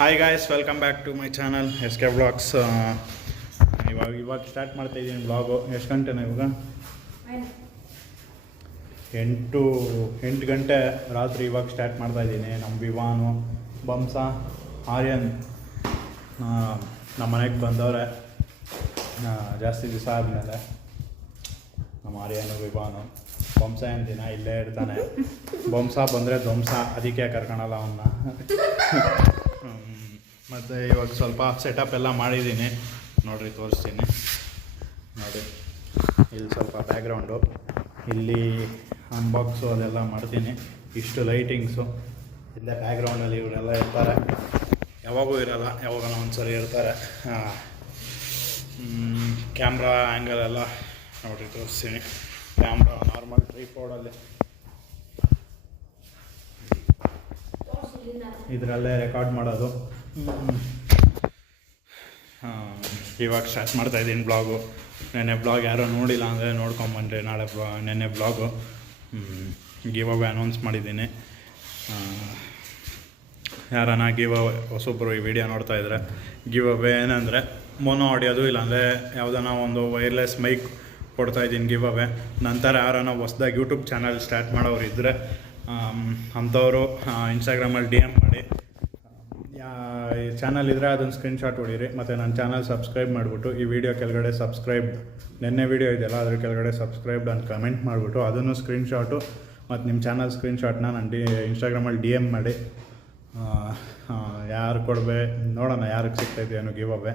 Hi guys, welcome back to my channel SK vlogs. ಇವಾಗ start ಮಾಡ್ತಾ ಇದ್ದೀನಿ blog. ಎಷ್ಟು ಗಂಟೆನ ಇವಾಗ? 8 ಗಂಟೆ ರಾತ್ರಿ. ಇವಾಗ ಸ್ಟಾರ್ಟ್ ಮಾಡ್ತಾ ಇದ್ದೀನಿ. ನಮ್ಮ ವಿವಾನು, ಬಂಸ, ಆರ್ಯನ್ ನಮ್ಮ ಮನೆಗೆ ಬಂದವ್ರೆ ಜಾಸ್ತಿ ದಿವಸ ಆದಮೇಲೆ. ನಮ್ಮ ಆರ್ಯನು, ವಿವಾನು, ಬಂಸ ಏನು ದಿನ ಇಲ್ಲೇ ಇರ್ತಾನೆ. ಬಂಸ ಬಂದರೆ ಧ್ವಂಸ, ಅದಕ್ಕೆ ಕರ್ಕೊಳಲ್ಲ ಅವನ್ನ. ಮತ್ತು ಇವಾಗ ಸ್ವಲ್ಪ ಸೆಟಪ್ ಎಲ್ಲ ಮಾಡಿದ್ದೀನಿ, ನೋಡಿರಿ ತೋರಿಸ್ತೀನಿ. ನೋಡಿ, ಇಲ್ಲಿ ಸ್ವಲ್ಪ ಬ್ಯಾಕ್ಗ್ರೌಂಡು, ಇಲ್ಲಿ ಅನ್ಬಾಕ್ಸು ಅದೆಲ್ಲ ಮಾಡ್ತೀನಿ. ಇಷ್ಟು ಲೈಟಿಂಗ್ಸು ಇಲ್ಲೇ ಬ್ಯಾಕ್ಗ್ರೌಂಡಲ್ಲಿ ಇವರೆಲ್ಲ ಇರ್ತಾರೆ. ಯಾವಾಗೂ ಇರೋಲ್ಲ, ಯಾವಾಗ ಒಂದ್ಸರಿ ಇರ್ತಾರೆ. ಕ್ಯಾಮ್ರಾ ಆ್ಯಂಗಲ್ ಎಲ್ಲ ನೋಡಿರಿ ತೋರಿಸ್ತೀನಿ. ಕ್ಯಾಮ್ರಾ ನಾರ್ಮಲ್ ಟ್ರೈಪಾಡಲ್ಲಿ ಇದರಲ್ಲೇ ರೆಕಾರ್ಡ್ ಮಾಡೋದು. ಇವಾಗ ಸ್ಟಾರ್ಟ್ ಮಾಡ್ತಾಯಿದ್ದೀನಿ ಬ್ಲಾಗು. ನೆನ್ನೆ ಬ್ಲಾಗ್ ಯಾರೋ ನೋಡಿಲ್ಲ ಅಂದರೆ ನೋಡ್ಕೊಂಬಂದ್ರಿ. ನಾಳೆ ನೆನ್ನೆ ಬ್ಲಾಗು ಗಿವ್ ಅವೇ ಅನೌನ್ಸ್ ಮಾಡಿದ್ದೀನಿ. ಯಾರನ್ನ ಗಿವ್ ಅವೇ ಹೊಸೊಬ್ಬರು ಈ ವಿಡಿಯೋ ನೋಡ್ತಾಯಿದ್ರೆ, ಗಿವ್ ಅವೇ ಏನಂದರೆ ಮೊನೋ ಆಡಿಯೋದು, ಇಲ್ಲಾಂದರೆ ಯಾವುದನ್ನ ಒಂದು ವೈರ್ಲೆಸ್ ಮೈಕ್ ಕೊಡ್ತಾಯಿದ್ದೀನಿ ಗಿವ್ ಅವೇ. ನಂತರ ಯಾರನ್ನ ಹೊಸ್ದಾಗಿ ಯೂಟ್ಯೂಬ್ ಚಾನಲ್ ಸ್ಟಾರ್ಟ್ ಮಾಡೋರು ಇದ್ದರೆ ಅಂಥವರು ಇನ್ಸ್ಟಾಗ್ರಾಮಲ್ಲಿ DM ಮಾಡಿ. ಚಾನಲ್ ಇದ್ದರೆ ಅದನ್ನು ಸ್ಕ್ರೀನ್ಶಾಟ್ ಹೊಡೀರಿ. ಮತ್ತು ನನ್ನ ಚಾನಲ್ ಸಬ್ಸ್ಕ್ರೈಬ್ ಮಾಡಿಬಿಟ್ಟು ಈ ವಿಡಿಯೋ ಕೆಳಗಡೆ ಸಬ್ಸ್ಕ್ರೈಬ್ಡ್, ನೆನ್ನೆ ವಿಡಿಯೋ ಇದೆಯಲ್ಲ ಅದ್ರ ಕೆಳಗಡೆ ಸಬ್ಸ್ಕ್ರೈಬ್ಡ್ ಅಂತ ಕಮೆಂಟ್ ಮಾಡಿಬಿಟ್ಟು ಅದನ್ನು ಸ್ಕ್ರೀನ್ಶಾಟು ಮತ್ತು ನಿಮ್ಮ ಚಾನಲ್ ಸ್ಕ್ರೀನ್ಶಾಟ್ನ ನಾನು ಇನ್ಸ್ಟಾಗ್ರಾಮಲ್ಲಿ DM ಮಾಡಿ. ಯಾರು ನೋಡೋಣ ಯಾರಿಗೆ ಸಿಗ್ತೈತೆ ಏನೋ ಗಿವ್ ಅವೇ.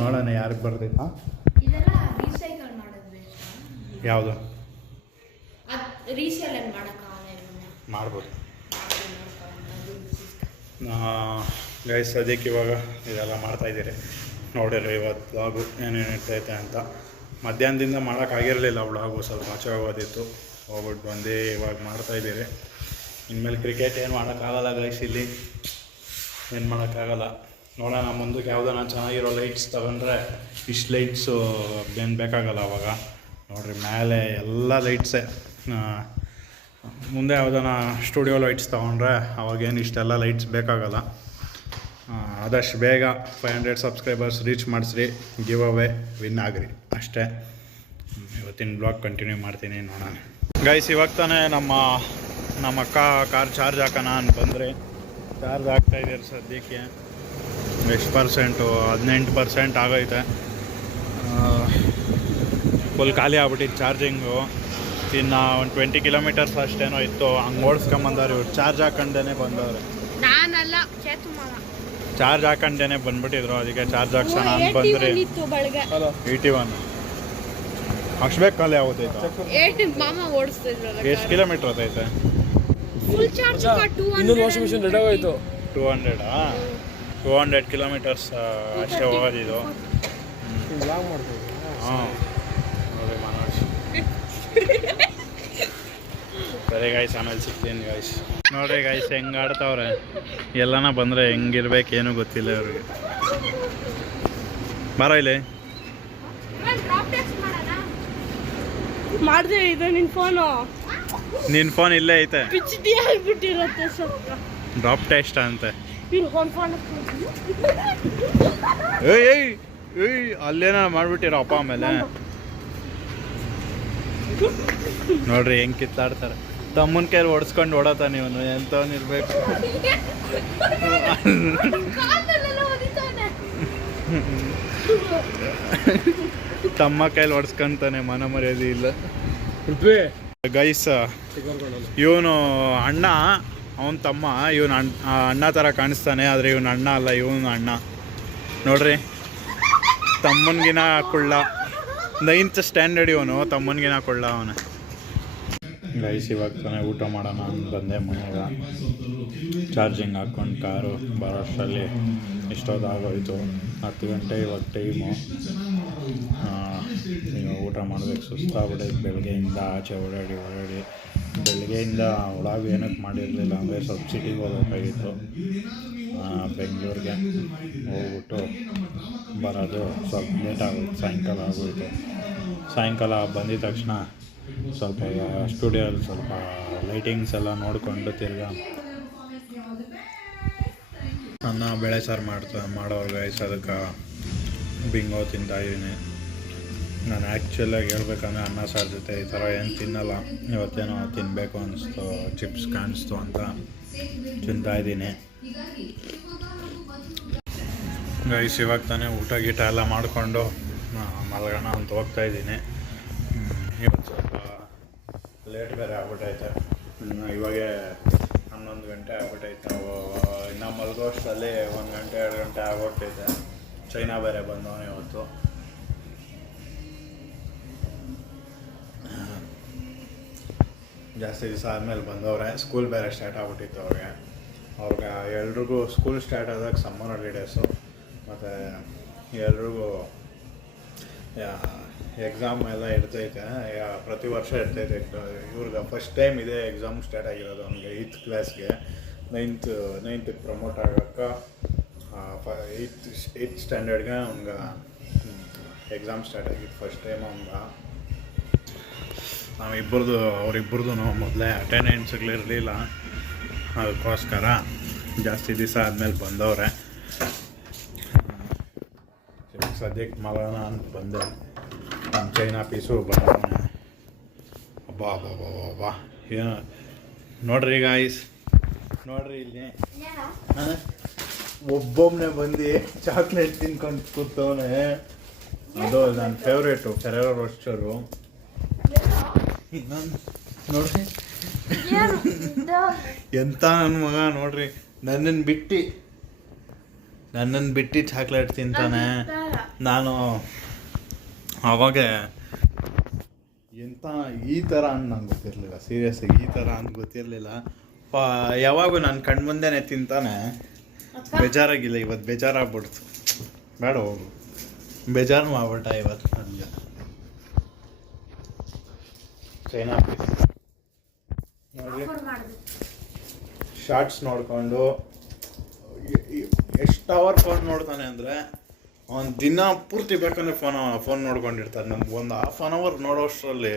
ನೋಡೋಣ ಯಾರಿಗೆ ಬರ್ತೈತಾ. ಯಾವುದು ಮಾಡ್ಬೋದು ಗೈಸ್. ಅದಕ್ಕೆ ಇವಾಗ ಇದೆಲ್ಲ ಮಾಡ್ತಾಯಿದ್ದೀರಿ. ನೋಡಿರಿ ಇವತ್ತು ವ್ಲಾಗು ಏನೇನು ಇರ್ತೈತೆ ಅಂತ. ಮಧ್ಯಾಹ್ನದಿಂದ ಮಾಡೋಕ್ಕಾಗಿರಲಿಲ್ಲ ವ್ಲಾಗು, ಸ್ವಲ್ಪ ಆಚೆ ಹೋಗೋದಿತ್ತು. ಹೋಗ್ಬಿಟ್ಟು ಬಂದು ಇವಾಗ ಮಾಡ್ತಾಯಿದ್ದೀರಿ. ಇನ್ಮೇಲೆ ಕ್ರಿಕೆಟ್ ಏನು ಮಾಡೋಕ್ಕಾಗಲ್ಲ ಗೈಸ್, ಇಲ್ಲಿ ಏನು ಮಾಡೋಕ್ಕಾಗಲ್ಲ. ನೋಡೋಣ ಮುಂದಕ್ಕೆ ಯಾವುದೋ ಚೆನ್ನಾಗಿರೋ ಲೈಟ್ಸ್ ತಗೊಂಡ್ರೆ. ಇಷ್ಟು ಲೈಟ್ಸು ಏನು ಬೇಕಾಗಲ್ಲ ಅವಾಗ. ನೋಡಿರಿ ಮೇಲೆ ಎಲ್ಲ ಲೈಟ್ಸೇ. ಮುಂದೆ ಯಾವುದನ್ನ ಸ್ಟುಡಿಯೋ ಲೈಟ್ಸ್ ತೊಗೊಂಡ್ರೆ ಅವಾಗೇನು ಇಷ್ಟೆಲ್ಲ ಲೈಟ್ಸ್ ಬೇಕಾಗಲ್ಲ. ಆದಷ್ಟು ಬೇಗ 500 ಸಬ್ಸ್ಕ್ರೈಬರ್ಸ್ ರೀಚ್ ಮಾಡಿಸ್ರಿ, ಗಿವ್ ಅವೇ ವಿನ್ ಆಗ್ರಿ ಅಷ್ಟೇ. ಇವತ್ತಿನ ಬ್ಲಾಗ್ ಕಂಟಿನ್ಯೂ ಮಾಡ್ತೀನಿ, ನೋಡೋಣ ಗೈಸ್. ಇವಾಗ ತಾನೇ ನಮ್ಮ ಅಕ್ಕ ಕಾರ್ ಚಾರ್ಜ್ ಹಾಕೋಣ ಅಂತ ಬಂದರೆ ಚಾರ್ಜ್ ಆಗ್ತಾಯಿದ್ದೀರಿ. ಸದ್ಯಕ್ಕೆ ಎಷ್ಟು ಪರ್ಸೆಂಟು? 18% ಆಗೈತೆ. ಫುಲ್ ಖಾಲಿ ಆಗ್ಬಿಟ್ಟಿತ್ತು ಚಾರ್ಜಿಂಗು. ಇನ್ನು ಒಂದು 20 ಕಿಲೋಮೀಟರ್ಸ್ ಅಷ್ಟೇನೋ ಇತ್ತು. ಹಂಗೆ ಓಡಿಸ್ಕೊಂಬಂದವ್ರು ಇವ್ರು. ಚಾರ್ಜ್ ಹಾಕೊಂಡೇ ಬಂದವ್ರೆ. ಚಾರ್ಜ್ ಹಾಕೊಂಡೇ ಬಂದ್ಬಿಟ್ಟಿದ್ರು. ಅದಕ್ಕೆ ಚಾರ್ಜ್ ಹಾಕ್ಸೋಣ ಅಂತ ಬಂದರೆ 81 ಅಷ್ಟು ಬೇಕು. ಖಾಲಿ ಆಗೋತೈತೆ. ಎಷ್ಟು ಕಿಲೋಮೀಟ್ರ್ ಆತೈತೆ? 200 ಕಿಲೋಮೀಟರ್ಸ್ ಅಷ್ಟೇ ಹೋಗೋದಿದು. ಹಾಂ ನೋಡಿ ಮನೋಜ್. ಸರಿ ಗಾಯ್ಸ್, ಆಮೇಲೆ ಸಿಗ್ತೀನಿ ಗಾಯ್ಸ್. ನೋಡ್ರಿ ಗಾಯ್ಸ್ ಹೆಂಗೆ ಆಡ್ತಾವ್ರೆ. ಎಲ್ಲನ ಬಂದರೆ ಹೆಂಗಿರ್ಬೇಕು ಏನೂ ಗೊತ್ತಿಲ್ಲ ಅವ್ರಿಗೆ. ಬರೋ ಇಲ್ಲಿ ಮಾಡಿದೆ. ಇದು ನಿನ್ನ ಫೋನ್ ಇಲ್ಲೇ ಐತೆ. ಡ್ರಾಪ್ ಟೆಸ್ಟ್ ಅಂತೆ. ಏಯ್ ಅಲ್ಲೇನ ಮಾಡಿಬಿಟ್ಟಿರೋ ಅಪ್ಪ ಆಮೇಲೆ. ನೋಡ್ರಿ ಹೆಂಗೆ ಕಿತ್ತಾಡ್ತಾರೆ. ತಮ್ಮನ ಕೈಲಿ ಓಡಿಸ್ಕೊಂಡು ಓಡತಾನೆ ಇವನು. ಎಂಥವನಿರ್ಬೇಕು. ತಮ್ಮ ಕೈಲಿ ಓಡಿಸ್ಕೊಂತಾನೆ, ಮನ ಮರ್ಯಾದೆ ಇಲ್ಲ ಗೈಸ್. ಇವನು ಅಣ್ಣ, ಅವನ ತಮ್ಮ. ಇವನು ಅಣ್ಣ ಥರ ಕಾಣಿಸ್ತಾನೆ, ಆದರೆ ಇವನು ಅಣ್ಣ ಅಲ್ಲ, ಇವನು ಅಣ್ಣ. ನೋಡ್ರಿ, ತಮ್ಮನಿಗಿನ ಕೊಳ್ಳ. 9th ಸ್ಟ್ಯಾಂಡರ್ಡ್ ಇವನು, ತಮ್ಮನಿಗಿನ ಕೊಳ್ಳ ಅವನು ಗೈಸ್. ಇವಾಗ ತಾನೇ ಊಟ ಮಾಡೋಣ ಅಂತ ಬಂದೆ ಮನೆಗೆ. ಚಾರ್ಜಿಂಗ್ ಹಾಕ್ಕೊಂಡು ಕಾರು ಬರೋಷ್ಟರಲ್ಲಿ ಇಷ್ಟೊತ್ತಾಗೋಯ್ತು. 10 ಗಂಟೆ ಇವಾಗ ಟೈಮು. ನೀವು ಊಟ ಮಾಡಬೇಕು. ಸುಸ್ತಾಗ್ಬಿಟ್ಟೈತೆ ಬೆಳಗ್ಗೆಯಿಂದ ಆಚೆ ಓಡಾಡಿ. ಬೆಳಗ್ಗೆಯಿಂದ ಒಳಗೆ ಏನಕ್ಕೆ ಮಾಡಿರಲಿಲ್ಲ ಅಂದರೆ ಸ್ವಲ್ಪ ಸಿಟಿಗೆ ಹೋಗಬೇಕಾಗಿತ್ತು. ಬೆಂಗಳೂರಿಗೆ ಹೋಗ್ಬಿಟ್ಟು ಬರೋದು ಸ್ವಲ್ಪ ಲೇಟ್ ಆಗೋಯ್ತು. ಸಾಯಂಕಾಲ ಆಗೋಯ್ತು. ಸಾಯಂಕಾಲ ಬಂದಿದ ತಕ್ಷಣ ಸ್ವಲ್ಪ ಸ್ಟುಡಿಯೋಲ್ಲಿ ಸ್ವಲ್ಪ ಲೈಟಿಂಗ್ಸ್ ಎಲ್ಲ ನೋಡಿಕೊಂಡು ತಿರ್ಗಾ ಅನ್ನ ಬೇಳೆ ಸಾರು ಮಾಡೋರು ಗೈಸ್, ಅದಕ್ಕೆ ಬಿಂಗೋ ತಿಂತಾಯಿದ್ದೀನಿ. ನಾನು ಆ್ಯಕ್ಚುಲಾಗಿ ಹೇಳ್ಬೇಕಂದ್ರೆ ಅನ್ನ ಸಾರು ಜೊತೆ ಈ ಥರ ಏನು ತಿನ್ನಲ್ಲ. ಇವತ್ತೇನೋ ತಿನ್ನಬೇಕು ಅನ್ನಿಸ್ತು, ಚಿಪ್ಸ್ ಕಾಣಿಸ್ತು ಅಂತ ತಿಂತಾಯಿದ್ದೀನಿ. ಗೈಸ್ ಇವಾಗ ತಾನೇ ಊಟ ಗೀಟ ಎಲ್ಲ ಮಾಡಿಕೊಂಡು ಮಲಗೋಣ ಅಂತ ಹೋಗ್ತಾಯಿದ್ದೀನಿ. ಇವತ್ತು ಸ್ವಲ್ಪ ಲೇಟ್ ಬೇರೆ ಆಗ್ಬಿಟ್ಟೈತೆ. ಇವಾಗೇ 11 ಗಂಟೆ ಆಗ್ಬಿಟ್ಟೈತೆ. ನಾವು ಇನ್ನು ಮಲಗೋಷ್ಟರಲ್ಲಿ 1 ಗಂಟೆ 2 ಗಂಟೆ ಆಗೋಗ್ತೈತೆ. ಚೈನಾ ಬೇರೆ ಬಂದವನೇ ಇವತ್ತು. ಜಾಸ್ತಿ ದಿವಸ ಆದಮೇಲೆ ಬಂದವ್ರೆ. ಸ್ಕೂಲ್ ಬೇರೆ ಸ್ಟಾರ್ಟ್ ಆಗ್ಬಿಟ್ಟಿತ್ತು ಅವ್ರಿಗೆ ಎಲ್ರಿಗೂ ಸ್ಕೂಲ್ ಸ್ಟಾರ್ಟ್ ಆದಾಗ ಸಮ್ಮರ್ ಹಾಲಿಡೇಸು, ಮತ್ತು ಎಲ್ರಿಗೂ ಎಕ್ಸಾಮ್ ಎಲ್ಲ ಇರ್ತೈತೆ. ಪ್ರತಿ ವರ್ಷ ಇರ್ತೈತೆ. ಇವ್ರಿಗೆ ಫಸ್ಟ್ ಟೈಮ್ ಇದೆ ಎಕ್ಸಾಮ್ ಸ್ಟಾರ್ಟ್ ಆಗಿರೋದು. ಅವ್ನಿಗೆ 8th ಕ್ಲಾಸ್ಗೆ 9th ಪ್ರಮೋಟ್ ಆಗೋಕ್ಕೆ 8th ಸ್ಟ್ಯಾಂಡರ್ಡ್ಗೆ ಅವ್ನಿಗೆ ಎಕ್ಸಾಮ್ ಸ್ಟಾರ್ಟ್ ಆಗಿತ್ತು ಫಸ್ಟ್ ಟೈಮ್ ಅವ್ನಿಗೆ. ಅವರಿಬ್ಬರದು ಮೊದಲೇ ಅಟೆಂಡೆನ್ಸ್ಗಳಿರಲಿಲ್ಲ, ಅದಕ್ಕೋಸ್ಕರ ಜಾಸ್ತಿ ದಿವಸ ಆದಮೇಲೆ ಬಂದವ್ರೆ. ಸದ್ಯಕ್ಕೆ ಮಲಗೋಣ ಅಂತ ಬಂದೆ. ನಮ್ಮ ಚೈನಾ ಪೀಸು ಬಂದವನೆ. ಅಬ್ಬಾ ಏನು ನೋಡ್ರಿ ಗಾಯ್ಸ್, ನೋಡ್ರಿ ಇಲ್ಲಿ ಒಬ್ಬೊಬ್ಬನೇ ಬಂದು ಚಾಕ್ಲೇಟ್ ತಿನ್ಕೊಂಡು ಕೂತವನೆ. ಅದು ನನ್ನ ಫೇವ್ರೇಟು ಫೆರೆರೋ ರೋಸ್ಟರು. ಇನ್ನೊಂದು ನೋಡ್ರಿ ಎಂತ ನನ್ನ ಮಗ ನೋಡ್ರಿ, ನನ್ನನ್ನು ಬಿಟ್ಟು ಚಾಕ್ಲೇಟ್ ತಿಂತಾನೆ. ನಾನು ಅವಾಗ ಎಂತ ಈ ಥರ ಅಂತ ನಂಗೆ ಗೊತ್ತಿರಲಿಲ್ಲ, ಸೀರಿಯಸ್ಸಾಗಿ ಈ ಥರ ಅಂತ ಗೊತ್ತಿರಲಿಲ್ಲ. ಯಾವಾಗೂ ನನ್ನ ಕಣ್ಮುಂದೆನೇ ತಿಂತಾನೆ. ಬೇಜಾರಾಗಿಲ್ಲ, ಇವತ್ತು ಬೇಜಾರಾಗ್ಬಿಡ್ತು. ಬೇಡ ಹೋಗು, ಬೇಜಾರು ಮಾಡ್ಬಿಟ್ಟ ಇವತ್ತು ನನಗೆ. ಚೈನಾ ಪೀಸ್ ನೋಡಿ, ಶಾರ್ಟ್ಸ್ ನೋಡಿಕೊಂಡು ಎಷ್ಟು ಅವರ್ ಫೋನ್ ನೋಡ್ತಾನೆ ಅಂದರೆ, ಅವನು ದಿನ ಪೂರ್ತಿ ಬೇಕಂದ್ರೆ ಫೋನ್ ನೋಡ್ಕೊಂಡಿರ್ತಾನೆ. ನಮ್ಗೆ ಒಂದು ½ ಆನ್ ಅವರ್ ನೋಡೋಷ್ಟರಲ್ಲಿ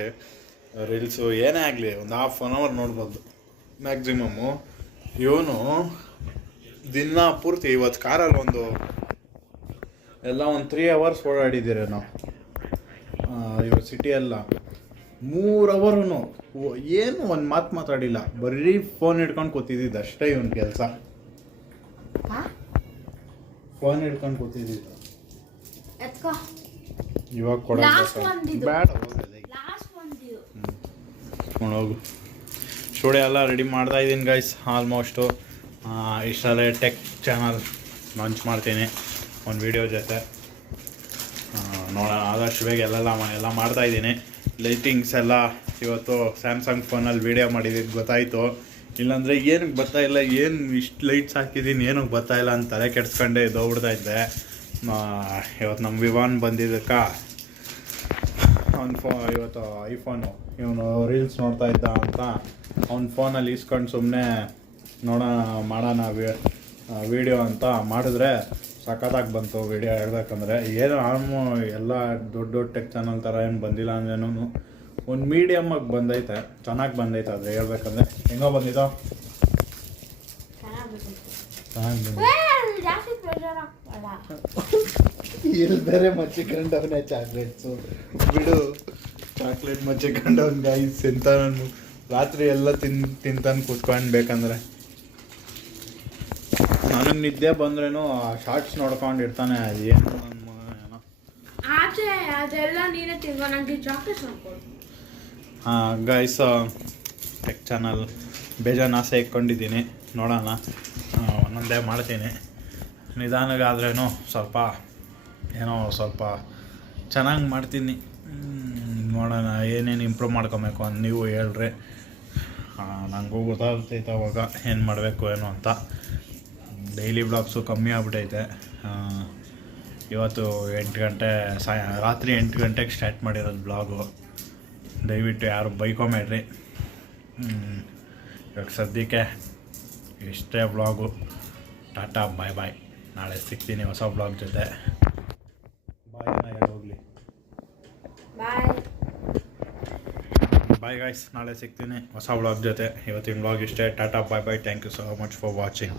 ರೀಲ್ಸು ಏನೇ ಆಗಲಿ ಒಂದು ½ ಆನ್ ಅವರ್ ನೋಡ್ಬೋದು ಮ್ಯಾಕ್ಸಿಮಮ್ಮು. ಇವನು ದಿನ ಪೂರ್ತಿ, ಇವತ್ತು ಕಾರಲ್ಲಿ ಒಂದು 3 ಅವರ್ಸ್ ಓಡಾಡಿದ್ದೀರ ನಾವು ಇವತ್ತು ಸಿಟಿಯೆಲ್ಲ. 3 ಅವರೂ ಏನು ಒಂದು ಮಾತಾಡಿಲ್ಲ, ಬರೀ ಫೋನ್ ಹಿಡ್ಕೊಂಡು ಕೂತಿದ್ದಿದ್ದು ಅಷ್ಟೇ ಇವನ ಕೆಲಸ. ಫೋನ್ ಹಿಡ್ಕೊಂಡು ಕೂತಿದ್ದಿದ್ದು. ಇವಾಗ ಕೊಡ ಬೇಡ ಹೋಗು. ಸ್ಟುಡಿಯೋ ಎಲ್ಲ ರೆಡಿ ಮಾಡ್ತಾ ಇದ್ದೀನಿ ಗೈಸ್. ಆಲ್ಮೋಸ್ಟು ಇಷ್ಟಲ್ಲೇ ಟೆಕ್ ಚಾನಲ್ ಲಾಂಚ್ ಮಾಡ್ತೀನಿ ಒಂದು ವಿಡಿಯೋ ಜೊತೆ. ನೋಡೋಣ, ಆದಷ್ಟು ಬೇಗ ಎಲ್ಲ ಮಾಡ್ತಾಯಿದ್ದೀನಿ. ಲೈಟಿಂಗ್ಸ್ ಎಲ್ಲ ಇವತ್ತು ಸ್ಯಾಮ್ಸಂಗ್ ಫೋನಲ್ಲಿ ವೀಡಿಯೋ ಮಾಡಿದ್ದು ಗೊತ್ತಾಯಿತು. ಇಲ್ಲಾಂದರೆ ಏನಕ್ಕೆ ಬರ್ತಾಯಿಲ್ಲ, ಏನು ಇಷ್ಟು ಲೈಟ್ಸ್ ಹಾಕಿದ್ದೀನಿ ಏನಕ್ಕೆ ಬರ್ತಾಯಿಲ್ಲ ಅಂತ ತಲೆ ಕೆಡ್ಸ್ಕೊಂಡೆ ಇದ್ದೋಗ್ಬಿಡ್ತಾ ಇದ್ದೆ. ಇವತ್ತು ನಮ್ಮ ವಿವಾನ್ ಬಂದಿದ್ದಕ್ಕೆ ಇವತ್ತು ಐಫೋನು ಇವನು ರೀಲ್ಸ್ ನೋಡ್ತಾ ಇದ್ದ ಅಂತ ಅವ್ನ ಫೋನಲ್ಲಿ ಇಸ್ಕೊಂಡು ಸುಮ್ಮನೆ ಮಾಡೋಣ ವೀಡಿಯೋ ಅಂತ ಮಾಡಿದ್ರೆ ಸಖತ್ತಾಗಿ ಬಂತು ವೀಡಿಯೋ. ಹೇಳ್ಬೇಕಂದ್ರೆ ಏನು ಎಲ್ಲ ದೊಡ್ಡ ಟೆಕ್ ಚಾನಲ್ ಥರ ಏನು ಬಂದಿಲ್ಲ ಅಂದ್ರೇನು ಒಂದು ಮೀಡಿಯಮ್ಮಾಗಿ ಬಂದೈತೆ, ಚೆನ್ನಾಗಿ ಬಂದೈತೆ. ಆದರೆ ಹೇಳ್ಬೇಕಂದ್ರೆ ಹೆಂಗೋ ಬಂದಿದ್ದೋ ಇಲ್ಲಿ ಬೇರೆ ಮಚ್ಚಿಕೊಂಡವನೇ ಚಾಕ್ಲೇಟ್ಸು ಬಿಡು. ಚಾಕ್ಲೇಟ್ ಮಚ್ಚಿಕೊಂಡವ್ನ ಗೈಸ್ ಎಂತ ನಾನು ರಾತ್ರಿ ಎಲ್ಲ ತಿಂತಾನೆ ಕೂತ್ಕೊಂಡು ಬೇಕಂದ್ರೆ. ನನಗೆ ನಿದ್ದೆ ಬಂದ್ರೇನು ಶಾರ್ಟ್ಸ್ ನೋಡ್ಕೊಂಡಿರ್ತಾನೆ. ಏನು ನನ್ನ ಮಗ ಏನೋ ಹಾಂ ಗೈಸ್, ಟೆಕ್ ಚಾನಲ್ ಬೇಜಾನ್ ಆಸೆ ಇಟ್ಕೊಂಡಿದ್ದೀನಿ. ನೋಡೋಣ, ಒಂದೊಂದೇ ಮಾಡ್ತೀನಿ ನಿಧಾನಗಾದ್ರೂ ಸ್ವಲ್ಪ ಚೆನ್ನಾಗಿ ಮಾಡ್ತೀನಿ. ನೋಡೋಣ ಏನೇನು ಇಂಪ್ರೂವ್ ಮಾಡ್ಕೊಬೇಕು ಅಂತ ನೀವು ಹೇಳ್ರಿ. ನನಗೂ ಗೊತ್ತಾಗ್ತೈತೆ ಅವಾಗ ಏನು ಮಾಡಬೇಕು ಏನು ಅಂತ. ಡೈಲಿ ಬ್ಲಾಗ್ಸು ಕಮ್ಮಿ ಆಗ್ಬಿಟ್ಟೈತೆ. ಇವತ್ತು 8 ಗಂಟೆ ರಾತ್ರಿ 8 ಗಂಟೆಗೆ ಸ್ಟಾರ್ಟ್ ಮಾಡಿರೋದು ಬ್ಲಾಗು. ದಯವಿಟ್ಟು ಯಾರು ಬೈಕೊಂಬೇಡ್ರಿ. ಇವಾಗ ಸದ್ಯಕ್ಕೆ ಇಷ್ಟೇ ಬ್ಲಾಗು. ಟಾಟಾ ಬಾಯ್. ನಾಳೆ ಸಿಗ್ತೀನಿ ಹೊಸ ಬ್ಲಾಗ್ ಜೊತೆ. ಹೋಗಲಿ ಬಾಯ್ ಗಾಯ್ಸ್, ನಾಳೆ ಸಿಗ್ತೀನಿ ಹೊಸ ಬ್ಲಾಗ್ ಜೊತೆ. ಇವತ್ತಿನ ಬ್ಲಾಗ್ ಇಷ್ಟೇ. Tata bye. Thank you so much for watching.